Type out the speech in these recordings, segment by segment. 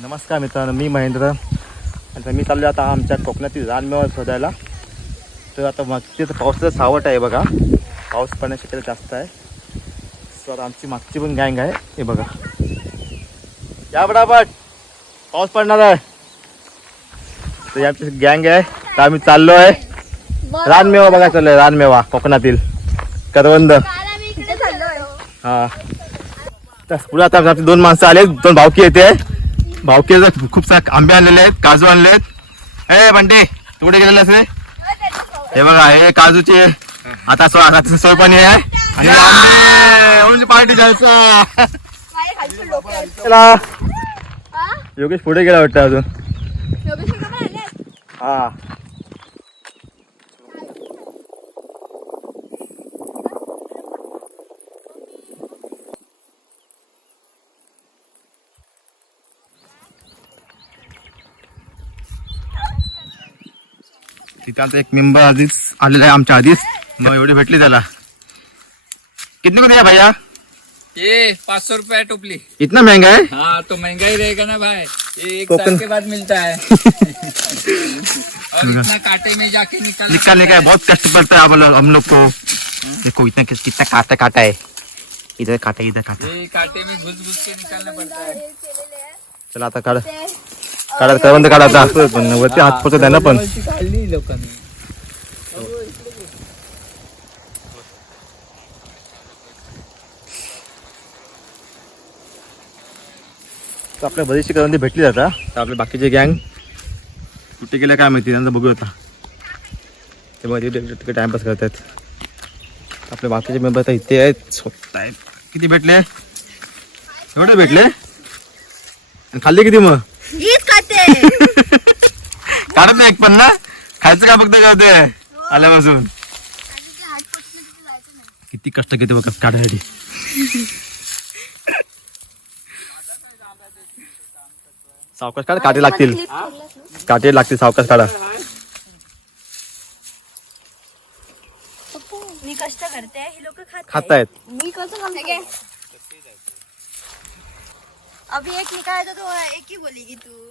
नमस्कार मित्रांनो मी महेंद्र. आता मी चाललो आता आमच्या कोकणातील रानमेवा शोधायला. तर आता मागचे तर पावसाचं सावट आहे बघा. पाऊस पडण्याची शक्यता जास्त आहे. सो आता आमची मागची पण गँग आहे. हे बघा. या बडापट पाऊस पडणार आहे. तर आमची गँग आहे. तर आम्ही चाललो आहे रानमेवा बघा चाललोय रानमेवा कोकणातील. करवंद. हा. तर पुढे आता आमचे दोन माणसं आले. दोन भावकी येते. भावकी खूप सारे आंबे आणलेले आहेत काजू आणले आहेत. ए बंटे तू कुठे गेलेलास रे? हे बघा हे काजूचे आता सो आता सोय पण आहे. आणि पार्टी जायचं. चला. योगेश पुढे गेला वाटतं अजून. हा. तिथे आता एक मेंबर आधीच आलेला आहे आमच्या आधीच. मग एवढी भेटली त्याला. कितने को दिया भैया? ये पाँच सौ रुपया टोपली. इतना महँगा है हाँ तो महँगा ही रहेगा ना भाई? ये एक साल के बाद मिलता है. और इतना कांटे में जाके निकल निकालने का बहुत कष्ट पड़ता है हम लोग हम लोग को। देखो इतना किस- कितना काटा काटा है। इधर काटा इधर काटा। ये कांटे में घुस घुस के निकालना पड़ता है। चला आता काढ काढा करवंद काढा आता पण वरती हात पोचत आहे ना पण. काढली लोकांनी आपल्या बरीचशी करवंदी भेटली आता. तर आपले बाकीचे गँग कुठे गेल्या काय माहिती त्यांना बघू आता. ते मग तिकडे टाइमपास करतात आपले बाकीचे मेंबर आता इथे आहेत स्वतः आहेत. किती भेटले? एवढे भेटले? आणि खाल्ले किती मग? काढत नाही एक पण ना खायचं का फक्त करते आल्यापासून. किती कष्ट घेते बघा काढायसाठी. सावकाश काढ काटे लागतील. काटे लागतील सावकाश काढा. मी कष्ट करते हे लोक खात खातायत. मी कसं खाते अभी एक निकाला था तो एक ही बोलेगी तू.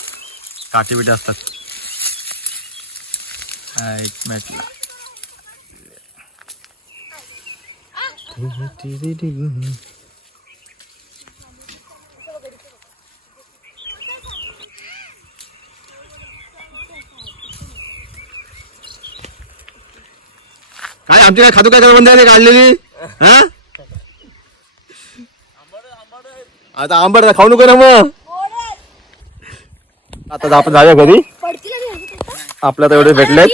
काटे बिटे असतात एक मिनिटला काय आमची काय खातो काय करबंद आहे काढलेली? हा? आता आंबट खाऊ नको ना मग. आता आपण जाऊया घरी. पडतील आणि हसत होता. आपल्या तर एवढे भेटलेत.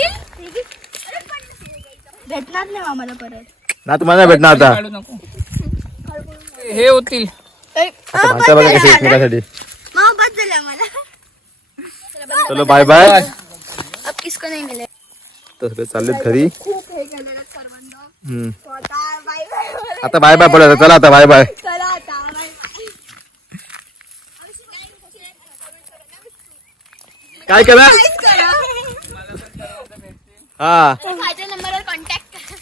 भेटणार नाही आम्हाला परत. ना तुम्हाला नाही भेटणार आता. हे होतील. आता भाषा बघा कशी एकमेकासाठी मामा बस झाले आम्हाला. चलो बाय बाय अब किसको नहीं मिले? तर सगळे चाललेत घरी. हे हम्म. आता बाय बाय आता बाय बाय पडत चला आता बाय बाय चला आता बाय काय करा. हा. माझ्या नंबरवर कॉन्टॅक्ट करा.